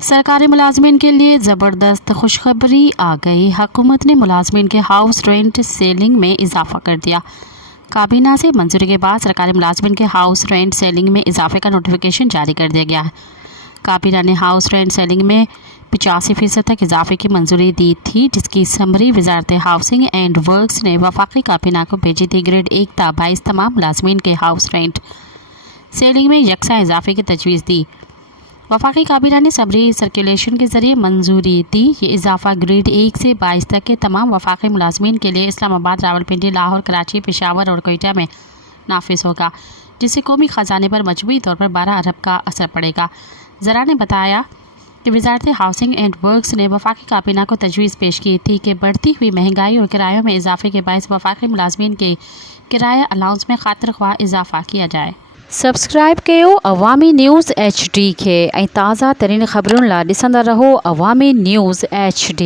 सरकारी मुलाजमीन के लिए ज़बरदस्त खुशखबरी आ गई। हुकूमत ने मुलाजमीन के हाउस रेंट सेलिंग में इजाफा कर दिया। काबीना से मंजूरी के बाद सरकारी मुलाजमीन के हाउस रेंट सेलिंग में इजाफे का नोटिफिकेशन जारी कर दिया गया है। काबीना ने हाउस रेंट सेलिंग में 85% तक इजाफे की मंजूरी दी थी, जिसकी summary Wazarat housing and works ने वफाकी काबीना को भेजी थी। ग्रेड 1 ता 22 तमाम मुलाजमीन के हाउस रेंट सेलिंग में यकसा इजाफे की तजवीज़ दी। वफाकी काबीना ने सबरी सर्कुलेशन के ज़रिए मंजूरी दी। ये इजाफा ग्रेड 1 से 22 तक के तमाम वफाकी मुलाजमीन के लिए इस्लामाबाद, रावलपिंडी, लाहौर, कराची, पेशावर और कोयटा में नाफिज होगा, जिससे कौमी ख़जाने पर मजमूई तौर पर 12 अरब का असर पड़ेगा। ज़रा ने बताया कि वजारत हाउसिंग एंड वर्क्स ने वफाकी काबीना को तजवीज़ पेश की थी कि बढ़ती हुई महंगाई और किरायों में इजाफे के बायस वफाकी मुलाजमीन के किराया अलाउंस में खातिर ख्वाह इजाफा किया जाए। सब्सक्राइब कयो अवामी न्यूज़ HD खे ऐं ताज़ा तरीन ख़बरुनि लाइ ॾिसंदा रहो अवामी न्यूज़ HD।